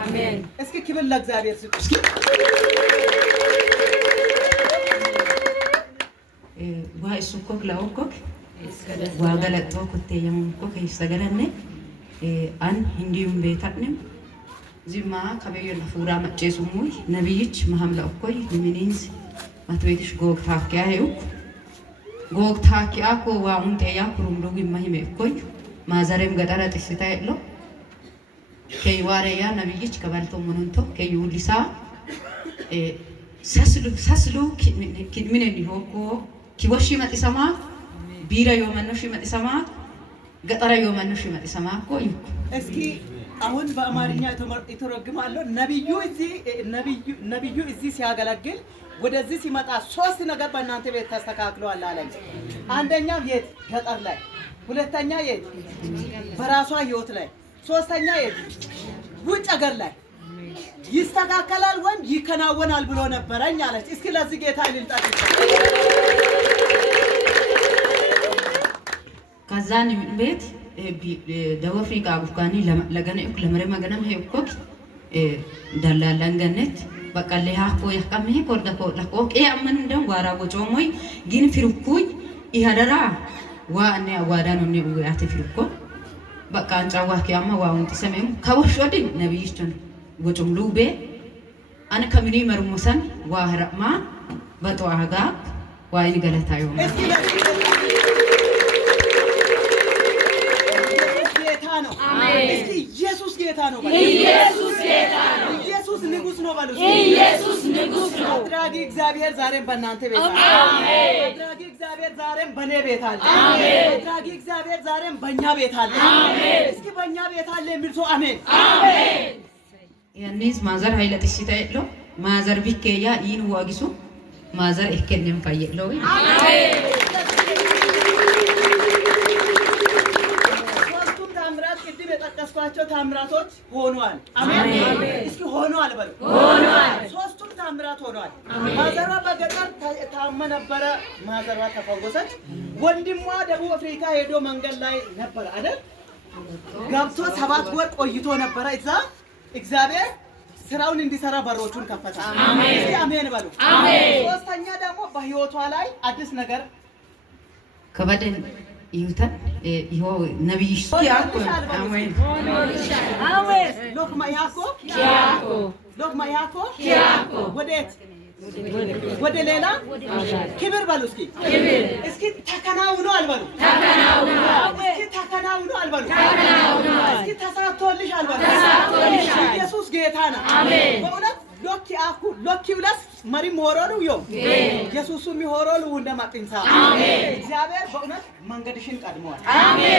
አሜን። እስኪ ክብር ለእግዚአብሔር ስጡ። እስኪ ዋይሱኮክ ላውኮክ ዋገለጦ ኩቴየሙኮክ ይሰገረነ አን እንዲሁም ቤታንም ዚማ ከበየ ለፉራ መጨሱሙይ ነብይች መሐመድ እኮይ ሚኒንስ ማትቤትሽ ጎግታኪያ ሄው ጎግታኪያ ኮ ዋውን ጤያ ኩሩምዶ ይማሂመ እኮይ ማዘረም ገጠረ ጥስታ የሎ ከይዋረያ ነብይች ከባልቶ ሞንቶ ከዩሊሳ ሳስሉ ኪድሚነ ሊሆኮ ኪቦሺ መጥሰማ ቢራ የመነሽ መጥሰማ ገጠረ የመነሽ መጥሰማ ኮይ እስኪ አሁን በአማርኛ ይተረጉማለሁ። ነብዩ እዚህ ሲያገለግል ወደዚህ ሲመጣ ሶስት ነገር በእናንተ ቤት ተስተካክሏል አለኝ። አንደኛው የት ገጠር ላይ፣ ሁለተኛ የት በራሷ ህይወት ላይ፣ ሶስተኛ የት ውጭ ሀገር ላይ ይስተካከላል ወይም ይከናወናል ብሎ ነበረኝ አለች። እስኪ ለዚህ ጌታ ይልጣት ከዛን ቤት ደቡብ አፍሪካ አፍጋኒ ለገነ ለመረማ ገናም ሄኮክ ዳላላንገነት በቃለ ያኮ ያቀመ ኮርዳኮ ለቆቄ አመን እንደም ዋራ ጎጮሞይ ግን ፍርኩይ ይሃደራ ዋኔ አዋዳ ነው ነው ያተ ፍርኮ በቃ አንጫዋ ከያማ ዋውን ተሰመም ከወሽወድ ነብይችን ጎጮም ሉቤ አነ ከሚኒ መርሙሰን ዋህራማ በጧጋ ዋይን ገለታዩ ኢየሱስ ጌታ ነው። ኢየሱስ ጌታ ነው። ኢየሱስ ንጉስ ነው ባሉ ኢየሱስ ንጉስ ነው። አድራጊ እግዚአብሔር ዛሬም በእናንተ ቤት አለ። አሜን። አድራጊ እግዚአብሔር ዛሬም በኔ ቤት አለ። አሜን። አድራጊ እግዚአብሔር ዛሬም በእኛ ቤት አለ። አሜን። እስኪ በእኛ ቤት አለ የሚል ሰው አሜን። አሜን። ያኒስ ማዘር ኃይለ ጥሲታ የሎ ማዘር ቢከያ ይን ዋጊሱ ማዘር እከነም ፈየሎ አሜን። የጠቀስኳቸው ታምራቶች ሆኗል። አሜን። እስኪ ሆኗል በሉ። ሆኗል። ሶስቱም ታምራት ሆኗል። ማዘሯ በገጠር ታመ ነበረ። ማዘሯ ተፈወሰች። ወንድሟ ደቡብ አፍሪካ ሄዶ መንገድ ላይ ነበር አይደል? ገብቶ 7 ወር ቆይቶ ነበረ። እዛ እግዚአብሔር ስራውን እንዲሰራ በሮቹን ከፈተ። አሜን። እስኪ አሜን በሉ። አሜን። ሶስተኛ ደግሞ በህይወቷ ላይ አዲስ ነገር ከበደን ይሁታን ይሆ ነብይ ያኮ አሜን አሜን። ሎክማ ያኮ ኪያኮ ሎክማ ያኮ ኪያኮ ወዴት ወደ ሌላ ክብር በሉ። እስኪ ክብር እስኪ ተከናውኗል በሉ። ተከናውኗል። እስኪ ተከናውኗል በሉ። ተከናውኗል። እስኪ ተሳክቶልሻል በሉ። ተሳክቶልሻል። ኢየሱስ ጌታ ነው። አሜን። በእውነት ሎኪ አኩ ሎኪ ብለስ መሪ ሞሮሩ ዮ ኢየሱስ ሚሆሮሉ እንደማጥንሳ አሜን። እግዚአብሔር በእውነት መንገድሽን ቀድሟል። አሜን።